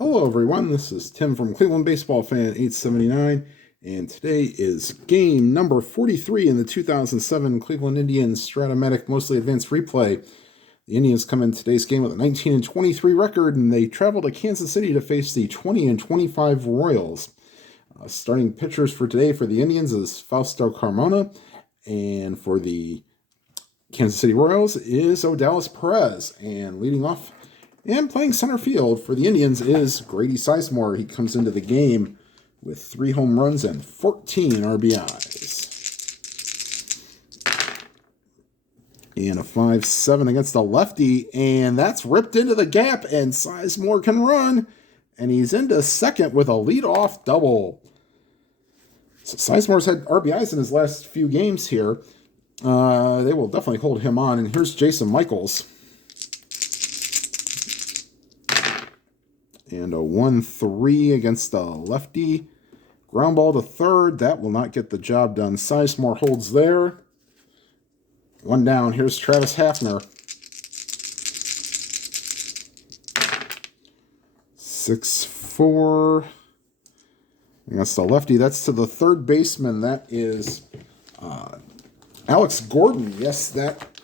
Hello, everyone. This is Tim from Cleveland Baseball Fan 879, and today is game number 43 in the 2007 Cleveland Indians Strat-O-Matic Mostly Advanced Replay. The Indians come in today's game with a 19-23 record, and they travel to Kansas City to face the 20-25 Royals. Starting pitchers for today for the Indians is Fausto Carmona, and for the Kansas City Royals is Odalis Perez, and leading off and playing center field for the Indians is Grady Sizemore. He comes into the game with 3 home runs and 14 RBIs. And a 5-7 against the lefty, and that's ripped into the gap, and Sizemore can run, and he's into second with a leadoff double. So Sizemore's had RBIs in his last few games here. They will definitely hold him on, and here's Jason Michaels. And a 1-3 against the lefty. Ground ball to third. That will not get the job done. Sizemore holds there. 1 down. Here's Travis Hafner. 6-4 against the lefty. That's to the third baseman. That is Alex Gordon. Yes, that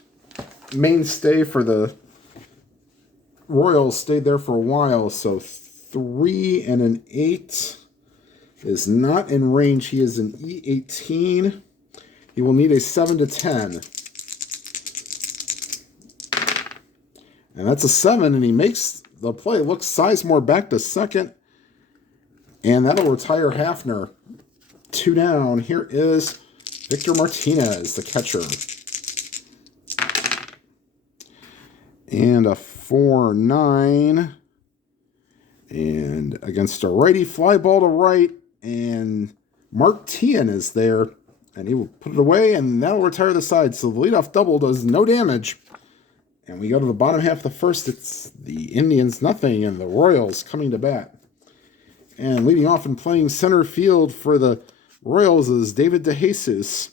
mainstay for the Royals stayed there for a while, so 3 and an 8 is not in range. He is an E18. He will need a 7-10. And that's a 7, and he makes the play. Looks Sizemore back to second, and that'll retire Hafner. 2 down. Here is Victor Martinez, the catcher. And a 4-9, and against a righty, fly ball to right, and Mark Tian is there, and he will put it away, and that'll retire the side. So the leadoff double does no damage, and we go to the bottom half of the first. It's the Indians nothing, and the Royals coming to bat. And leading off and playing center field for the Royals is David DeJesus.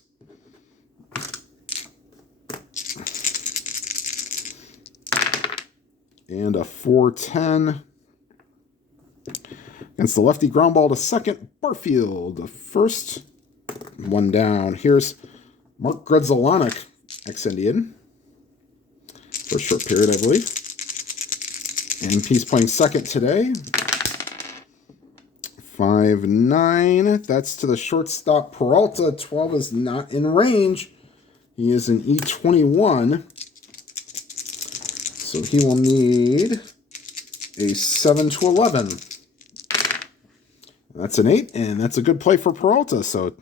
And a 4-10 against the lefty, ground ball to second. Barfield, the first. 1 down. Here's Mark Grudzelanek, ex-Indian, for a short period, I believe. And he's playing second today. 5-9. That's to the shortstop, Peralta. 12 is not in range. He is an E21. So he will need a 7-11. That's an 8, and that's a good play for Peralta. So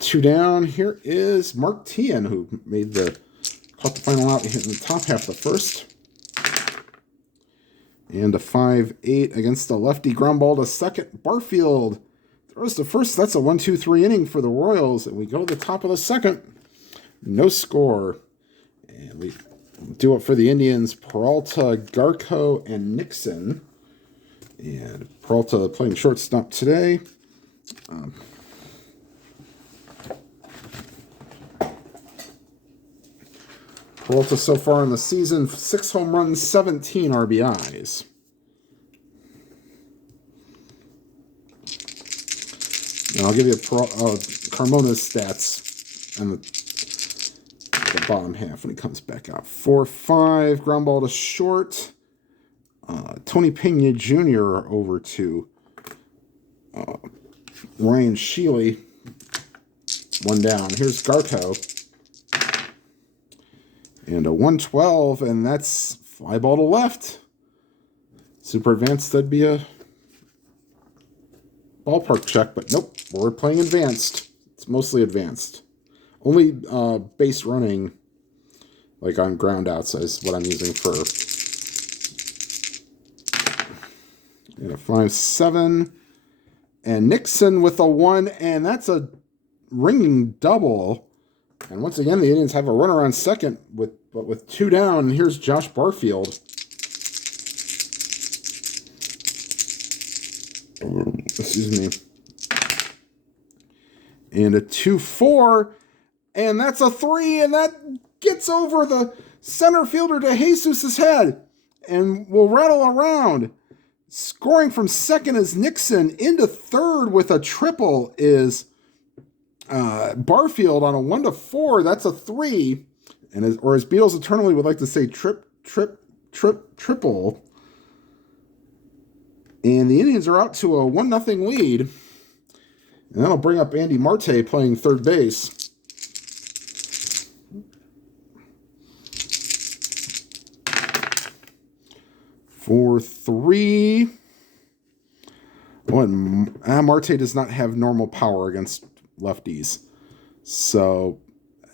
2 down. Here is Mark Tian, who caught the final out in the top half of the first. And a 5-8 against the lefty, ground ball to second. Barfield throws to first. That's a 1-2-3 inning for the Royals, and we go to the top of the second. No score. And we do it for the Indians, Peralta, Garco, and Nixon. And Peralta playing shortstop today. Peralta so far in the season, 6 home runs, 17 RBIs. Now I'll give you Carmona's stats and the bottom half when he comes back out. 4-5, ground ball to short. Tony Pena Jr. over to Ryan Sheely. 1 down. Here's Garco. And a 1-12, and that's fly ball to left. Super advanced, that'd be a ballpark check, but nope, we're playing advanced. It's mostly advanced. Only base running, like on ground outs, is what I'm using for. And a 5-7. And Nixon with a 1, and that's a ringing double. And once again, the Indians have a runner on second, but with 2 down. And here's Josh Barfield. Excuse me. And a 2-4. And that's a 3, and that gets over the center fielder DeJesus' head. and will rattle around. Scoring from second is Nixon. Into third with a triple is Barfield on a 1-4. That's a 3. And as Beatles eternally would like to say, triple. And the Indians are out to a 1-0 lead. And that'll bring up Andy Marte playing third base. For 3. Marte does not have normal power against lefties. So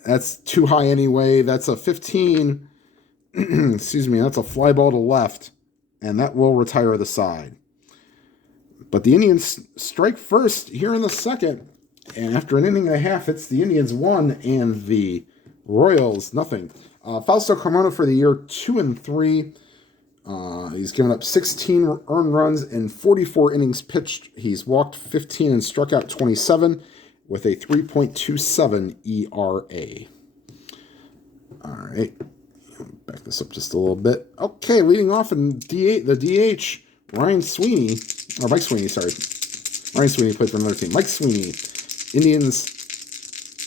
that's too high anyway. That's a 15. Excuse me. That's a fly ball to left. And that will retire the side. But the Indians strike first here in the second. And after an inning and a half, it's the Indians 1 and the Royals nothing. Fausto Carmona for the year 2-3. He's given up 16 earned runs in 44 innings pitched. He's walked 15 and struck out 27 with a 3.27 ERA. All right. Back this up just a little bit. Okay, leading off in the DH, Mike Sweeney, sorry. Ryan Sweeney played for another team. Mike Sweeney, Indians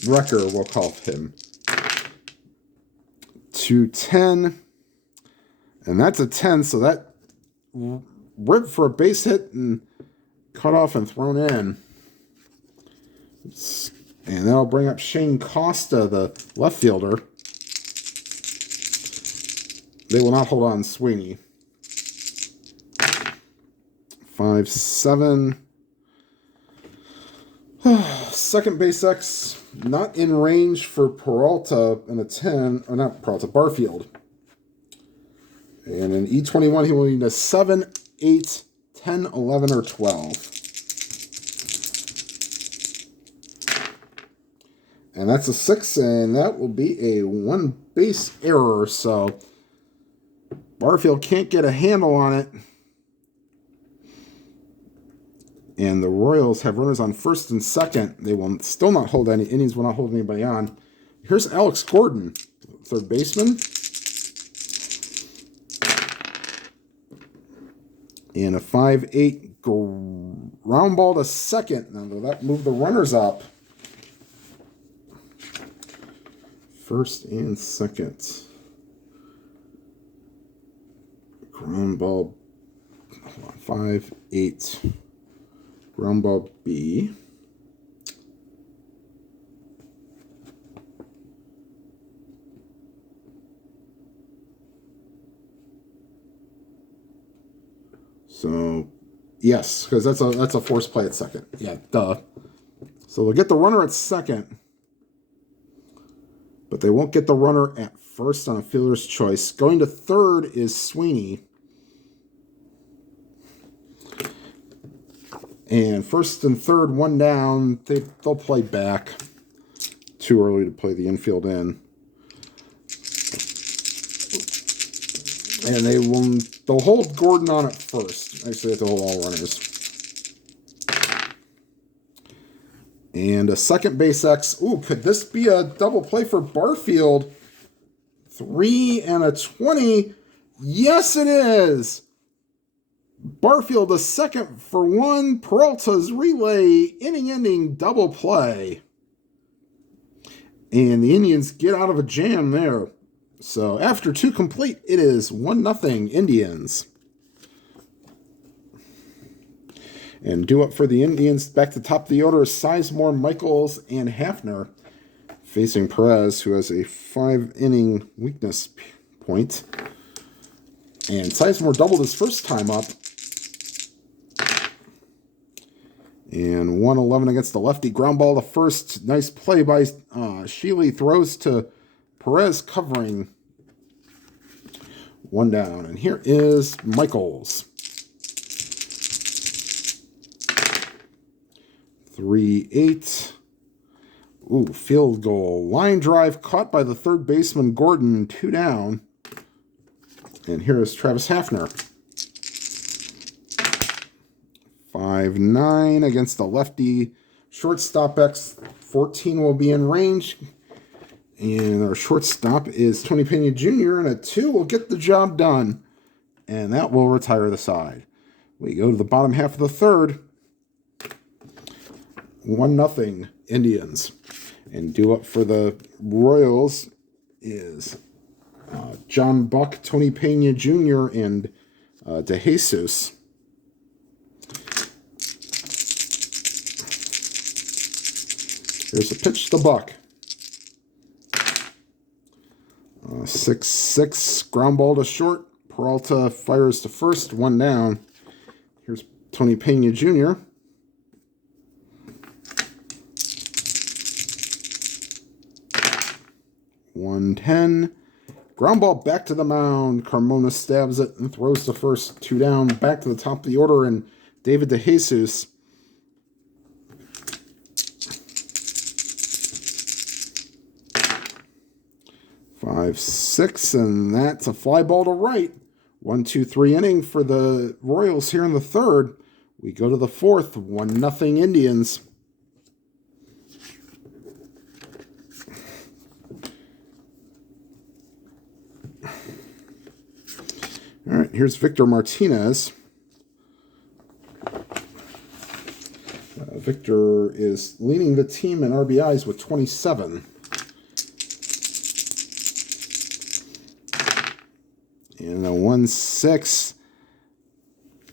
wrecker, we'll call him. 210. And that's a 10, so that ripped for a base hit and cut off and thrown in. And that'll bring up Shane Costa, the left fielder. They will not hold on Sweeney. 5-7. Second base X, not in range for Peralta and a 10, or not Peralta, Barfield. And in E21, he will need a 7, 8, 10, 11, or 12. And that's a 6, and that will be a 1 base error. So Barfield can't get a handle on it. And the Royals have runners on first and second. They will still not hold any. Indians will not hold anybody on. Here's Alex Gordon, third baseman. And a 5-8 ground ball to second. Now, that moved the runners up. First and second. Ground ball. 5-8. Ground ball B. So, yes, because that's a force play at second. Yeah, duh. So they'll get the runner at second, but they won't get the runner at first on a fielder's choice. Going to third is Sweeney. And first and third, one down. They'll play back. Too early to play the infield in. And they'll hold Gordon on at first. Actually, they have to hold all runners. And a second base X. Ooh, could this be a double play for Barfield? 3 and a 20. Yes, it is. Barfield a second for 1. Peralta's relay inning-ending double play. And the Indians get out of a jam there. So after 2 complete, it is 1-0 Indians. And due up for the Indians, back to top of the order is Sizemore, Michaels, and Hafner. Facing Perez, who has a 5-inning weakness point. And Sizemore doubled his first time up. And 1-11 against the lefty. Ground ball to first. Nice play by Sheely. Throws to Perez covering. 1 down. And here is Michaels. 3-8. Ooh, field goal. Line drive caught by the third baseman Gordon. 2 down. And here is Travis Hafner. 5-9 against the lefty. Shortstop X 14 will be in range. And our shortstop is Tony Pena Jr. And a 2 will get the job done. and that will retire the side. We go to the bottom half of the third. 1-0 Indians. And due up for the Royals is John Buck, Tony Pena Jr., and De Jesus. Here's a pitch to Buck. 6-6, ground ball to short. Peralta fires to first, 1 down. Here's Tony Pena Jr. .110. Ground ball back to the mound. Carmona stabs it and throws to first, 2 down. Back to the top of the order, and David De Jesus. Five, 6, and that's a fly ball to right. 1-2-3 inning for the Royals here in the third. We go to the fourth, 1-0 Indians. All right, here's Victor Martinez. Victor is leading the team in RBIs with 27. And a 1-6.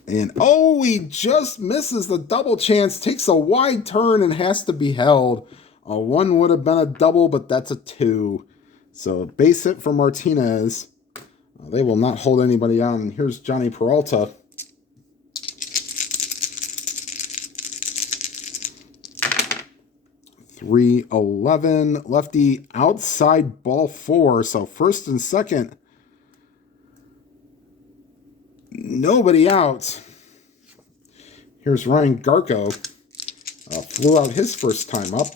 And oh, he just misses the double chance. Takes a wide turn and has to be held. A 1 would have been a double, but that's a 2. So base hit for Martinez. They will not hold anybody on. Here's Johnny Peralta. .311. Lefty outside ball 4. So first and second. Nobody out. Here's Ryan Garco. Flew out his first time up.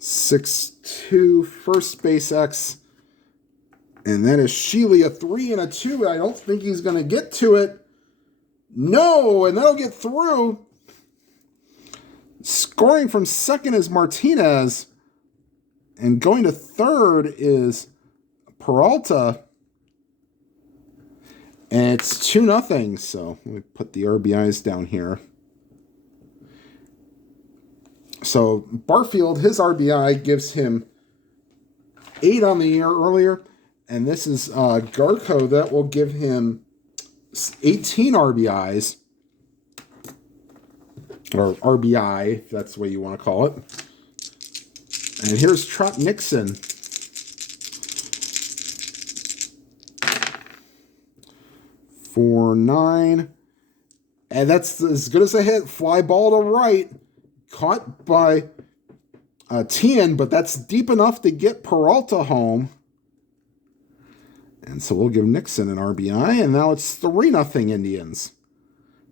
6-2, first base X. And that is Sheely, a 3 and a 2. I don't think he's going to get to it. No, and that'll get through. Scoring from second is Martinez. And going to third is Peralta. And it's 2-0. So let me put the RBIs down here. So Barfield, his RBI gives him 8 on the year earlier. And this is Garco that will give him 18 RBIs. Or RBI, if that's the way you want to call it. And here's Trot Nixon. .49. And that's as good as a hit. Fly ball to right. Caught by Tien, but that's deep enough to get Peralta home. And so we'll give Nixon an RBI. And now it's 3-0 Indians.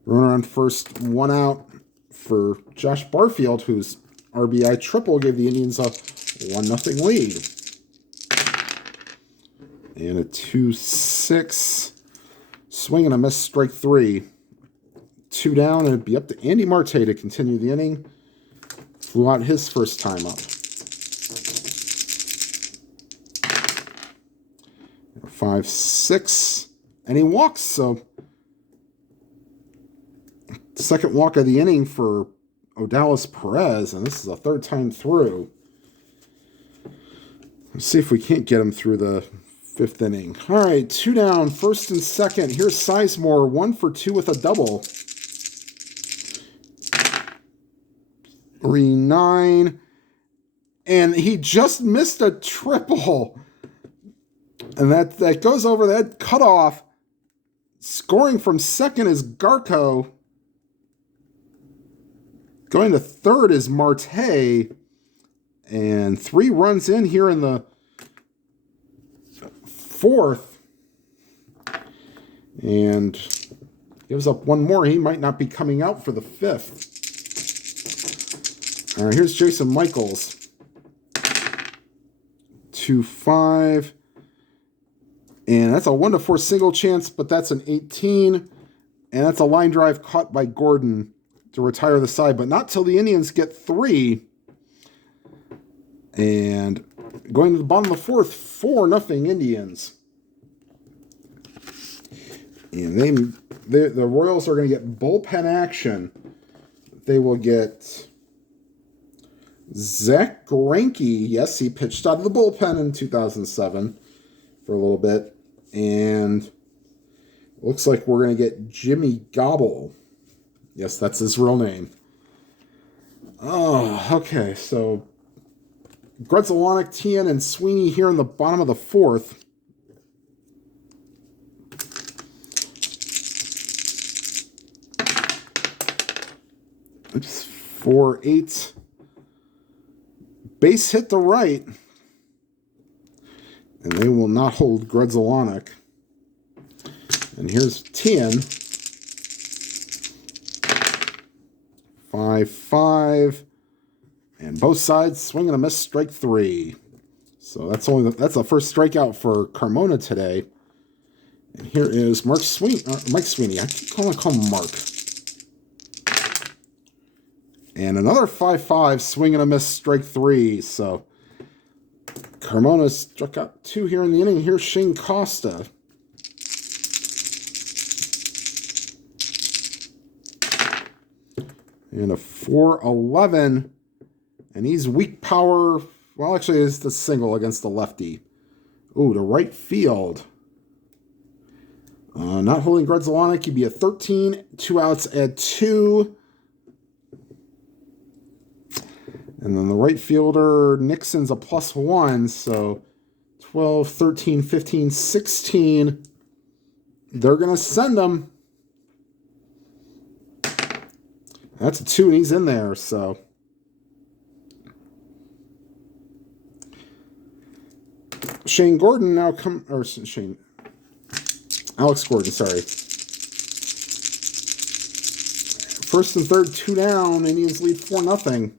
Runner on first, 1 out for Josh Barfield, whose RBI triple gave the Indians a 1-0 lead. And a 2-6. Swing and a miss, strike 3. 2 down, and it'd be up to Andy Marte to continue the inning. Flew out his first time up. 5-6. And he walks, so second walk of the inning for Odalis Perez, and this is a third time through. Let's see if we can't get him through the 5th inning. All right, 2 down, first and second. Here's Sizemore, 1 for 2 with a double. 3-9. And he just missed a triple. And that goes over that cutoff. Scoring from second is Garco. Going to third is Marte. And 3 runs in here in the 4th. And gives up 1 more. He might not be coming out for the 5th. All right, here's Jason Michaels. 2-5. And that's a 1-4 single chance, but that's an 18. And that's a line drive caught by Gordon to retire the side, but not till the Indians get 3. And going to the bottom of the 4th, 4-0 Indians. And the Royals are going to get bullpen action. They will get Zach Greinke. Yes, he pitched out of the bullpen in 2007 for a little bit. And looks like we're going to get Jimmy Gobble. Yes, that's his real name. Oh, okay. So Grudzielanek, Tien, and Sweeney here in the bottom of the fourth. Oops, 4-8. Base hit to right. And they will not hold Grudzielanek. And here's Tien. 5-5. And both sides swing and a miss, strike 3. So that's the first strikeout for Carmona today. And here is Mike Sweeney. I keep calling him Mark. And another 5-5, swing and a miss, strike 3. So Carmona struck out 2 here in the inning. Here's Shane Costa. And a 4-11. And he's weak power. Well, actually, it's the single against the lefty. Ooh, to right field. Not holding Grudzielanek. He'd be a 13. 2 outs at 2. And then the right fielder, Nixon's a +1. So 12, 13, 15, 16. They're going to send him. That's a 2, and he's in there. So Alex Gordon, sorry. First and third, 2 down. Indians lead 4-0.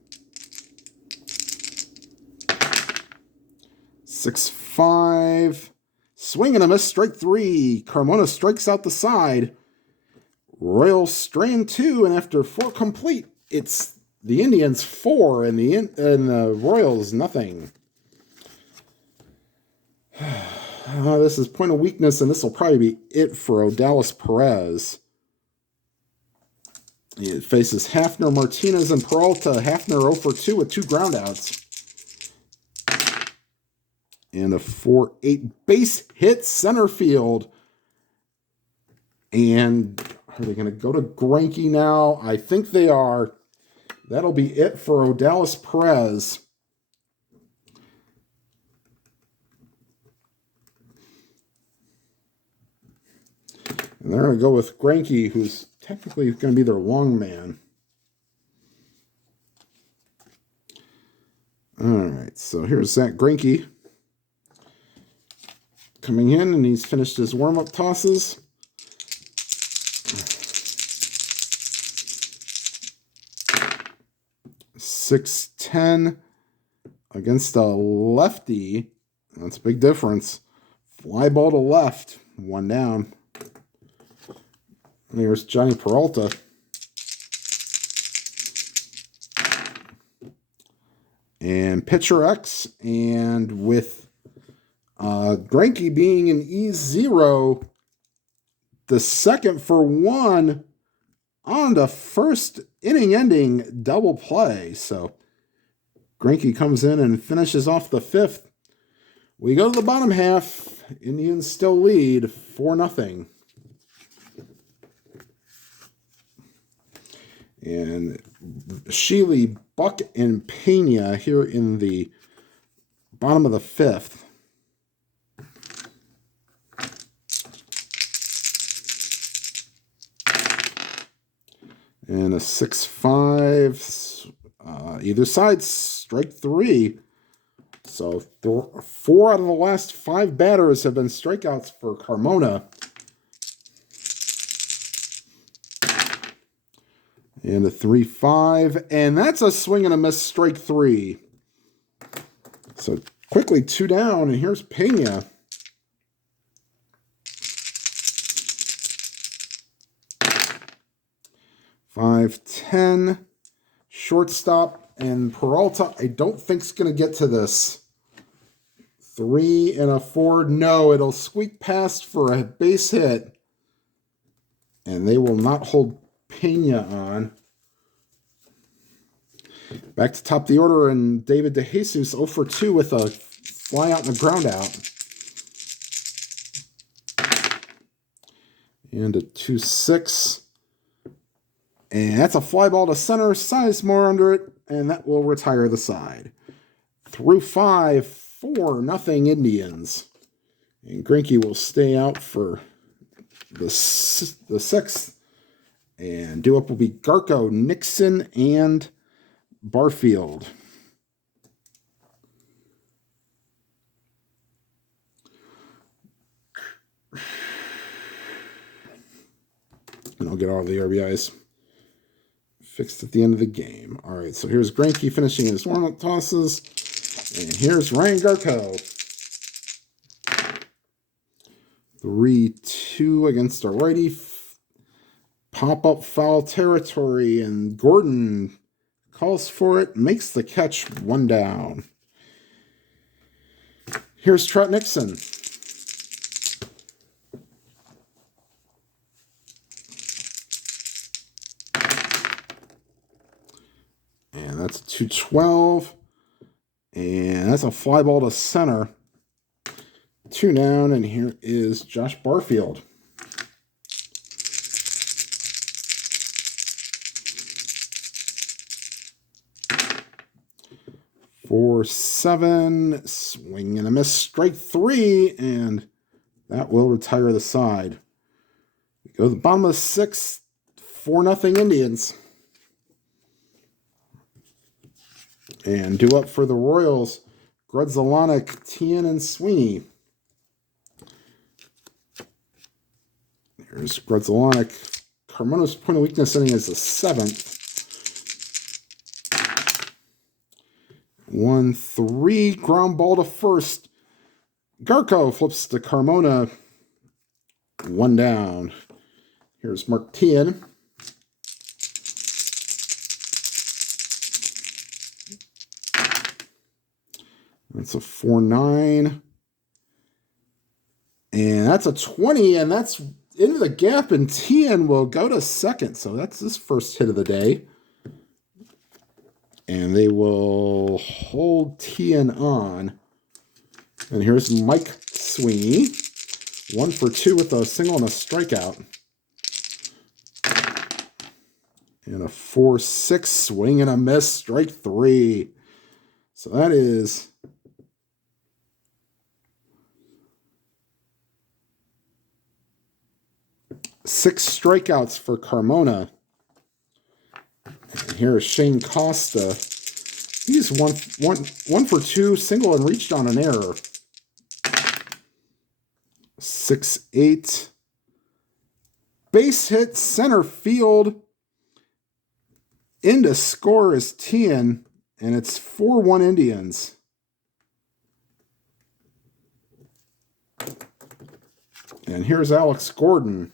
6-5. Swing and a miss, strike 3. Carmona strikes out the side. Royals strand 2, and after 4 complete, it's the Indians 4 and the Royals nothing. This is point of weakness, and this will probably be it for Odalis Perez. It faces Hafner, Martinez, and Peralta. Hafner 0 for 2 with 2 groundouts. And a 4-8 base hit center field. And are they going to go to Greinke now? I think they are. That'll be it for Odalis Perez. And they're going to go with Greinke, who's technically going to be their long man. All right, so here's Zach Greinke coming in, and he's finished his warm-up tosses. .610 against a lefty. That's a big difference. Fly ball to left, 1 down. And here's Johnny Peralta. And pitcher X, and with Greinke being an E0, the second for 1 on the first inning-ending double play. So Greinke comes in and finishes off the 5th. We go to the bottom half. Indians still lead 4-0. And Sheely, Buck, and Pena here in the bottom of the 5th. And a 6-5. Either side, strike 3. So 4 out of the last 5 batters have been strikeouts for Carmona. And a 3-5. And that's a swing and a miss, strike 3. So quickly 2 down, and here's Pena. .510. Shortstop, and Peralta, I don't think is going to get to this. 3 and a 4. No, it'll squeak past for a base hit. And they will not hold Pena on. Back to top of the order, and David DeJesus 0 for 2 with a fly out and a ground out. And a 2-6. And that's a fly ball to center. Sizemore under it, and that will retire the side. Through 5, 4-0 Indians. And Greinke will stay out for the 6th. And due up will be Garko, Nixon, and Barfield. And I'll get all the RBIs fixed at the end of the game. All right, so here's Greinke finishing his warm-up tosses. And here's Ryan Garko. 3-2 against a righty. Pop-up foul territory, and Gordon calls for it, makes the catch, 1 down. Here's Trot Nixon. And that's a 2-12. And that's a fly ball to center. 2 down, and here is Josh Barfield. 4-7, swing and a miss, strike 3, and that will retire the side. We go to the bottom of the 6th, 4-0 Indians. And due up for the Royals, Grudzelanek, Tien, and Sweeney. Here's Grudzelanek. Carmona's point of weakness inning is the 7th. 1-3, ground ball to first. Garko flips to Carmona. 1 down. Here's Mark Tien. That's a 4-9. And that's a 20, and that's into the gap, and Tien will go to second. So that's his first hit of the day. And they will hold Tien on. And here's Mike Sweeney. 1 for 2 with a single and a strikeout. And a 4-6, swing and a miss, strike 3. So that is six strikeouts for Carmona. And here is Shane Costa. He's one for 2, single and reached on an error. 6-8. Base hit, center field. In to score is Tien, and it's 4-1 Indians. And here's Alex Gordon.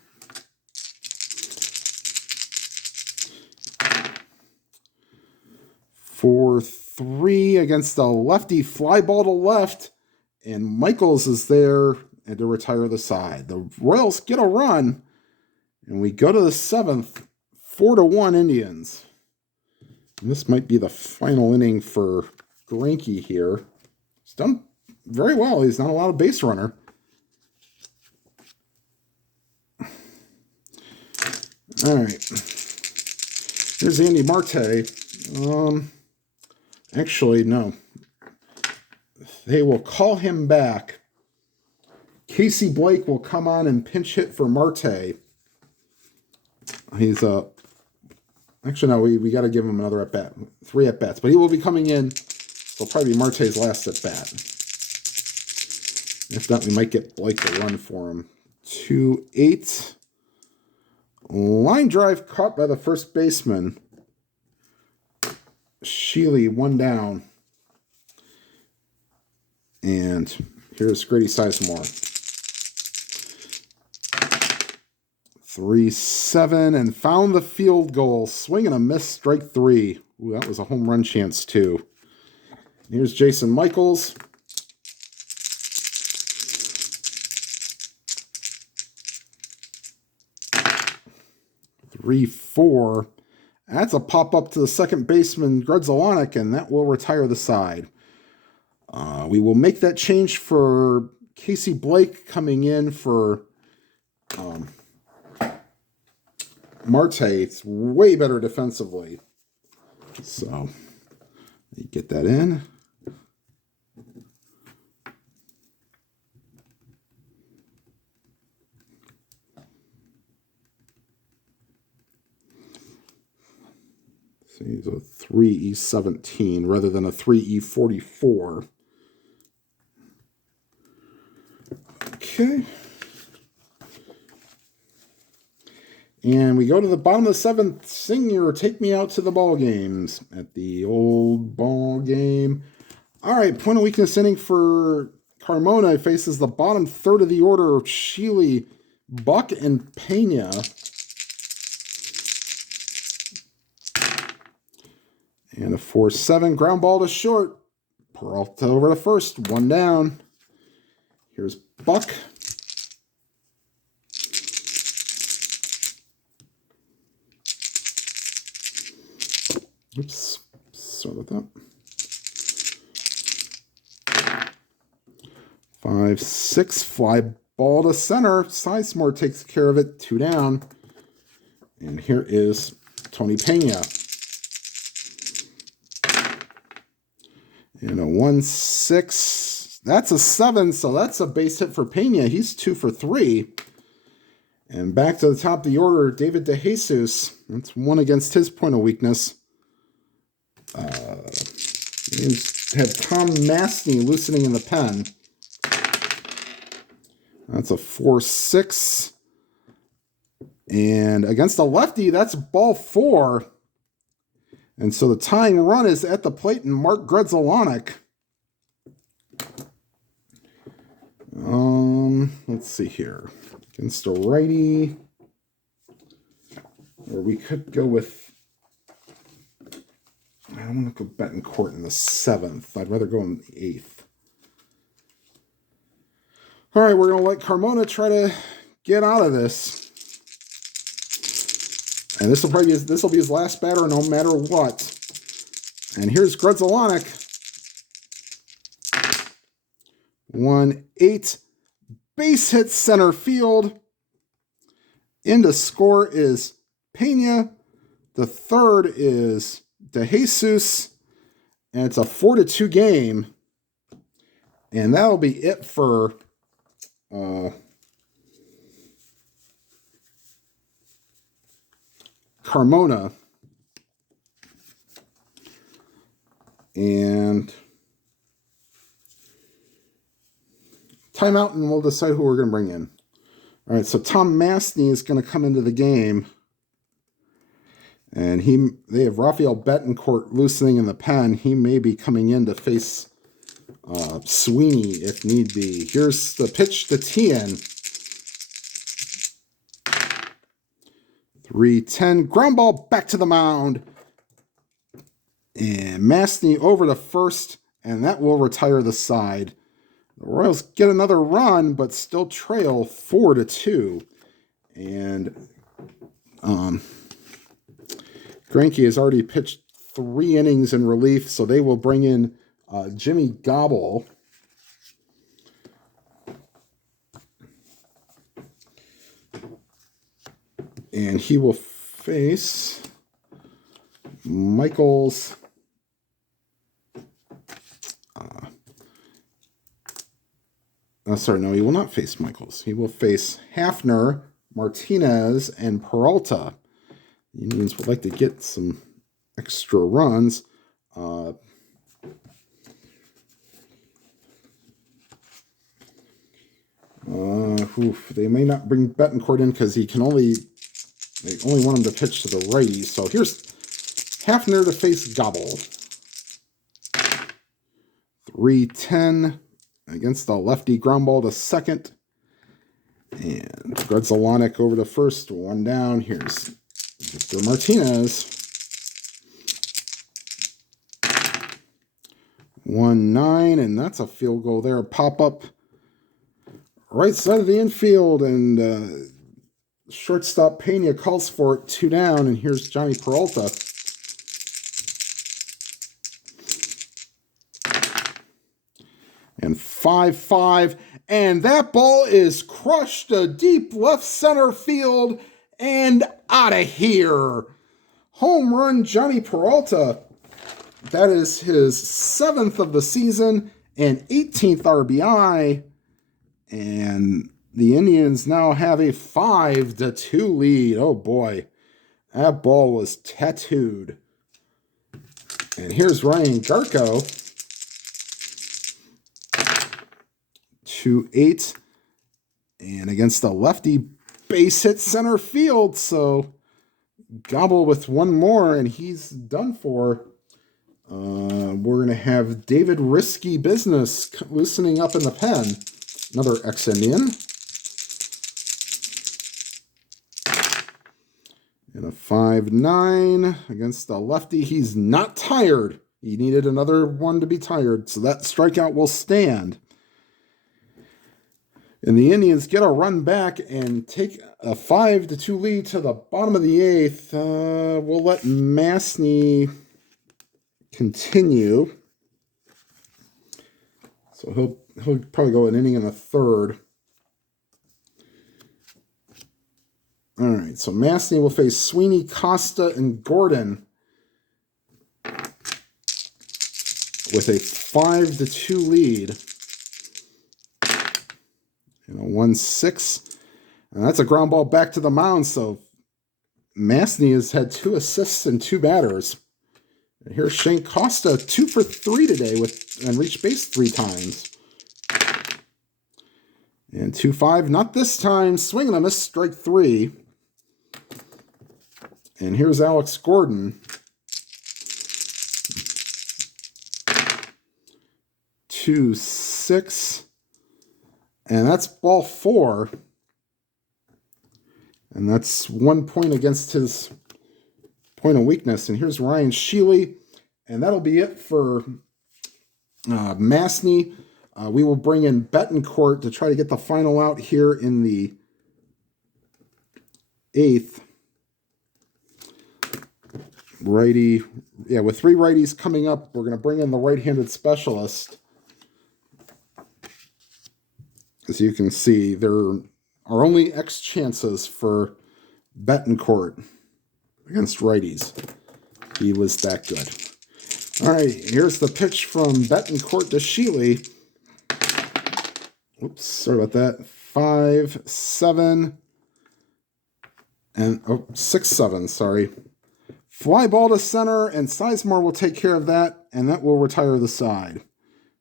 For 3 against a lefty, fly ball to left, and Michaels is there and to retire the side. The Royals get a run, and we go to the 7th, 4-1 Indians. And this might be the final inning for Greinke here. He's done very well. He's not allowed a base runner. All right. Here's Andy Marte. Actually, no. They will call him back. Casey Blake will come on and pinch hit for Marte. He's actually, no, we got to give him another at-bat. 3 at-bats. But he will be coming in. It'll probably be Marte's last at-bat. If not, we might get Blake to run for him. 2-8. Line drive caught by the first baseman. Sheely, 1 down. And here's Grady Sizemore. 3-7, and found the field goal. Swing and a miss, strike 3. Ooh, that was a home run chance, too. Here's Jason Michaels. 3-4. That's a pop-up to the second baseman, Grudzalonic, and that will retire the side. We will make that change for Casey Blake coming in for Marte. It's way better defensively. So, you get that in. So he's a 3E17 rather than a 3E44. Okay. And we go to the bottom of the seventh. Sing your Take Me Out to the Ball Games at the old ball game. All right, point of weakness inning for Carmona. Faces the bottom third of the order of Sheely, Buck, and Pena. And a 4-7 ground ball to short. Peralta over to first, 1 down. Here's Buck. Oops, sorry about that. 5-6, fly ball to center. Sizemore takes care of it, 2 down. And here is Tony Pena. And a 1-6. That's a 7, so that's a base hit for Pena. He's 2 for 3. And back to the top of the order, David DeJesus. That's 1 against his point of weakness. Had Tom Mastny loosening in the pen. That's a 4-6. And against the lefty, that's ball 4. And so the tying run is at the plate and Mark Grudzalonic. Let's see here. Against a righty. Or we could go with, I don't want to go Betancourt in the 7th. I'd rather go in the 8th. All right, we're going to let Carmona try to get out of this. And this will be his last batter no matter what. And here's Grudzalonic. 1-8. Base hit center field. In to score is Pena. The third is DeJesus. And it's a 4-2 game. And that'll be it for Carmona. And timeout, and we'll decide who we're going to bring in. All right, so Tom Mastny is going to come into the game. And they have Rafael Betancourt loosening in the pen. He may be coming in to face Sweeney if need be. Here's the pitch to Tien. 3-10. Ground ball back to the mound. And Mastny over to first, and that will retire the side. The Royals get another run, but still trail 4-2. And Greinke has already pitched 3 innings in relief, so they will bring in Jimmy Gobble. And he will face Michaels. He will not face Michaels. He will face Hafner, Martinez, and Peralta. The Indians would like to get some extra runs. They may not bring Betancourt in because they only want him to pitch to the righty. So here's Hafner to face Gobble. 3-10 against the lefty, ground ball to second. And Grudzalonic over to first, 1 down. Here's Victor Martinez. 1-9, and that's a field goal there. Pop up right side of the infield, and Shortstop Pena calls for it, 2 down, and here's Johnny Peralta. And 5-5, and that ball is crushed to deep left center field and out of here. Home run, Johnny Peralta. That is his 7th of the season and 18th RBI. And the Indians now have a 5-2 lead. Oh boy, that ball was tattooed. And here's Ryan Garko. 2-8. And against the lefty, base hit center field. So Gobble with one more, and he's done for. We're going to have David Risky Business loosening up in the pen. Another ex-Indian. And a 5-9 against the lefty. He's not tired. He needed another one to be tired, so that strikeout will stand. And the Indians get a run back and take a 5-2 lead to the bottom of the 8th. We'll let Masney continue. So he'll probably go an inning and a third. All right, so Masney will face Sweeney, Costa, and Gordon with a 5-2 lead. And a 1-6. And that's a ground ball back to the mound, so Masney has had 2 assists and 2 batters. And here's Shane Costa, 2 for 3 today and reached base 3 times. And 2-5, not this time. Swing and a miss, strike 3. And here's Alex Gordon. 2-6. And that's ball 4. And that's 1 point against his point of weakness. And here's Ryan Sheely. And that'll be it for Masney. We will bring in Betancourt to try to get the final out here in the 8th. Righty. Yeah, with 3 righties coming up, we're going to bring in the right-handed specialist. As you can see, there are only X chances for Betancourt against righties. He was that good. All right, here's the pitch from Betancourt to Sheely. Oops, sorry about that. 5-7 and 6-7, sorry. Fly ball to center, and Sizemore will take care of that, and that will retire the side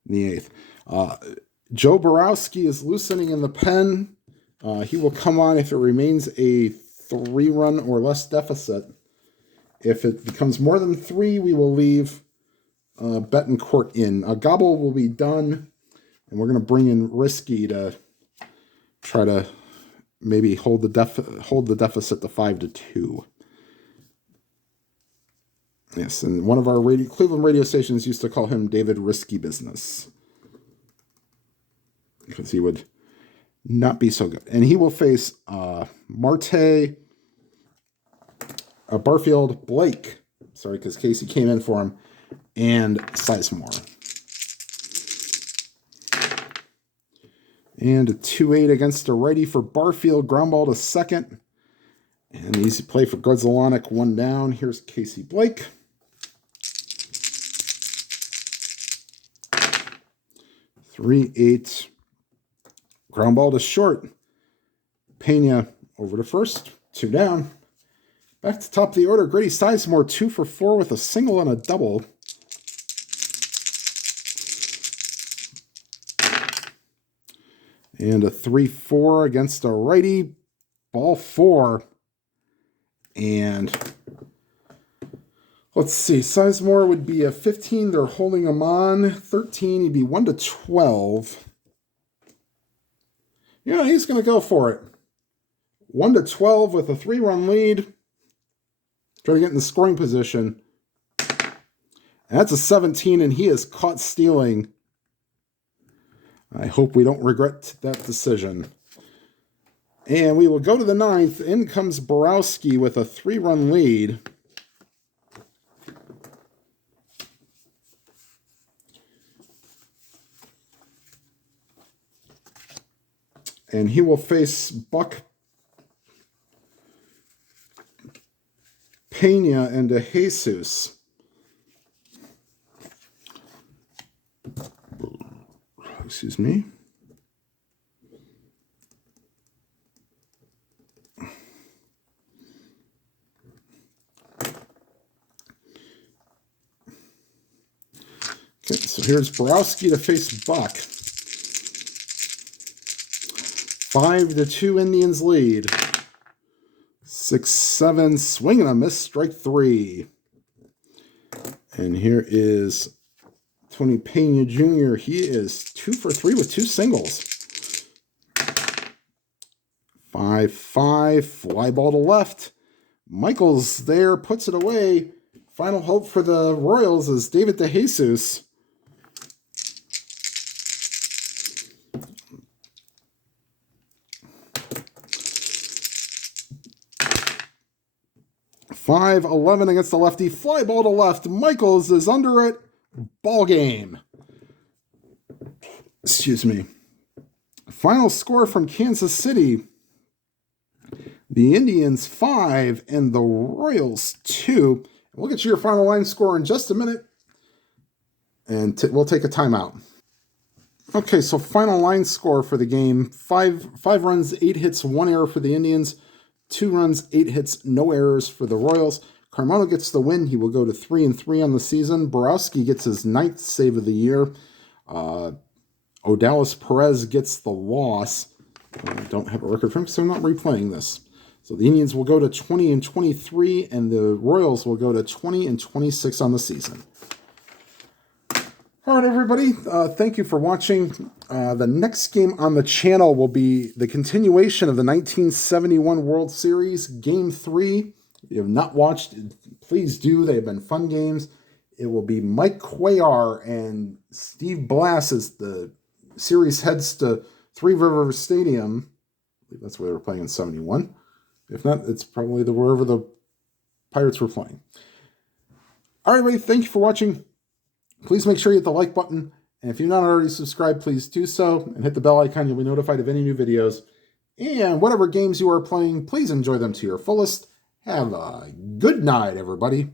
in the 8th. Joe Borowski is loosening in the pen. He will come on if it remains a 3-run or less deficit. If it becomes more than 3, we will leave Betancourt in. Gobble will be done, and we're going to bring in Risky to try to maybe hold the deficit to 5-2. Yes, and one of our Cleveland radio stations used to call him David Risky Business, because he would not be so good. And he will face Marte, Barfield, Blake. Sorry, because Casey came in for him. And Sizemore. And a 2-8 against a righty for Barfield. Ground ball to second. And easy play for Godzolonic. 1 down. Here's Casey Blake. 3-8. Ground ball to short. Pena over to first. 2 down. Back to top of the order. Grady Sizemore, 2 for 4 with a single and a double. And a 3-4 against a righty. Ball 4. And let's see. Sizemore would be a 15. They're holding him on. 13. He'd be 1-12. Yeah, he's going to go for it. 1-12 with a 3-run lead. Try to get in the scoring position. And that's a 17, and he is caught stealing. I hope we don't regret that decision. And we will go to the 9th. In comes Borowski with a 3-run lead. And he will face Buck, Pena, and DeJesus. Excuse me. Okay, so here's Borowski to face Buck. 5-2 Indians lead. 6-7, swing and a miss, strike 3. And here is Tony Pena Jr. He is 2 for 3 with 2 singles. 5-5, fly ball to left. Michaels there, puts it away. Final hope for the Royals is David DeJesus. $5-11 against the lefty. Fly ball to left. Michaels is under it. Ball game. Excuse me. Final score from Kansas City. The Indians 5 and the Royals 2. We'll get you your final line score in just a minute. And we'll take a timeout. Okay, so final line score for the game. 5 runs, 8 hits, 1 error for the Indians. 2 runs, 8 hits, no errors for the Royals. Carmona gets the win. He will go to 3-3 on the season. Borowski gets his 9th save of the year. Odalis Perez gets the loss. I don't have a record for him, so I'm not replaying this. So the Indians will go to 20-23, and the Royals will go to 20-26 on the season. All right, everybody. Thank you for watching. The next game on the channel will be the continuation of the 1971 World Series, Game 3. If you have not watched, please do. They have been fun games. It will be Mike Cuellar and Steve Blass as the series heads to Three Rivers Stadium. I believe that's where they were playing in 71. If not, it's probably wherever the Pirates were playing. All right, everybody. Thank you for watching. Please make sure you hit the like button. And if you're not already subscribed, please do so. And hit the bell icon. You'll be notified of any new videos. And whatever games you are playing, please enjoy them to your fullest. Have a good night, everybody.